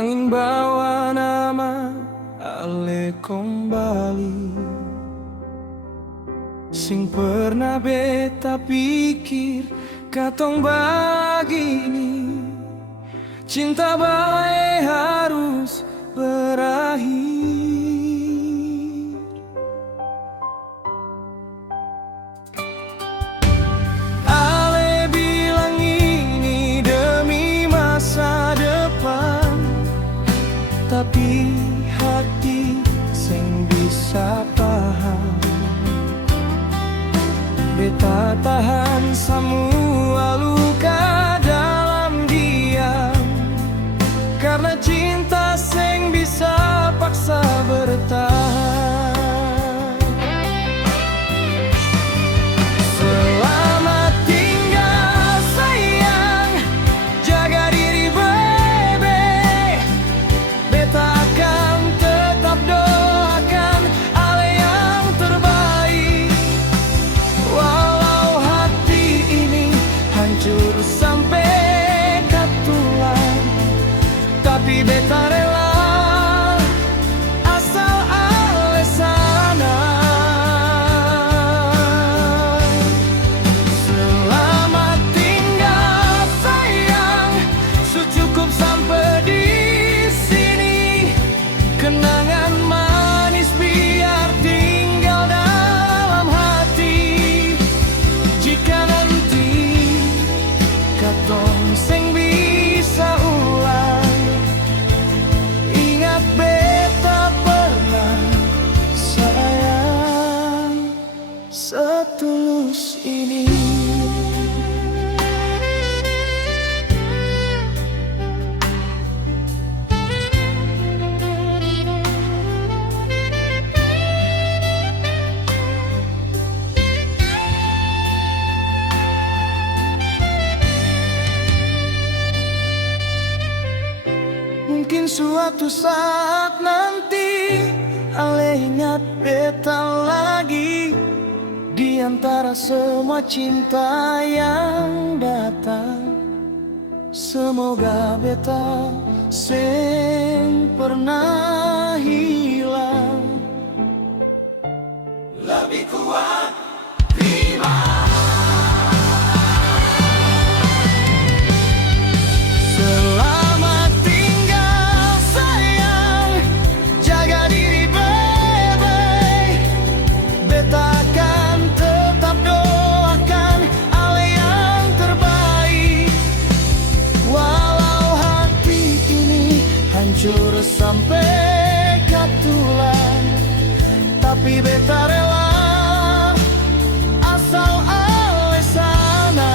Angin bawa nama ale kembali, sing pernah beta pikir katong begini. Cinta bae harus berakhir. Ale bilang ini demi masa depan, tapi hati sing bisa paham. Beta tahan semua luka dalam diam, karena cinta sing bisa paksa bertahan. Selamat tinggal sayang, jaga diri baby. Beta akan tetap doakan ale yang terbaik. Walau hati ini hancur sampai ke tulang, tapi beta rela asal ale sana. Selamat tinggal sayang, secukup sampai di sini. Kenangan manis biar tinggal dalam hati. Jika nanti katong sing bisa ulang, ingat beta pernah sayang setulus ini. Mungkin suatu saat nanti ale ingat beta lagi, di antara semua cinta yang datang. Semoga beta sing pernah hilang lebih kuat terima. Selamat tinggal sayang, jaga diri baby. Beta akan tetap doakan ale yang terbaik. Walau hati ini hancur sampai ke tulang, tapi beta rela asal ale sana.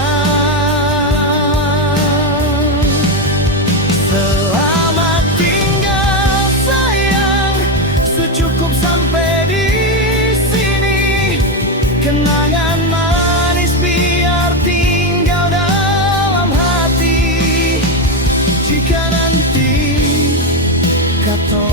Selamat tinggal sayang, secukup sampai di sini. Kenangan manis biar tinggal dalam hati. Jika nanti katong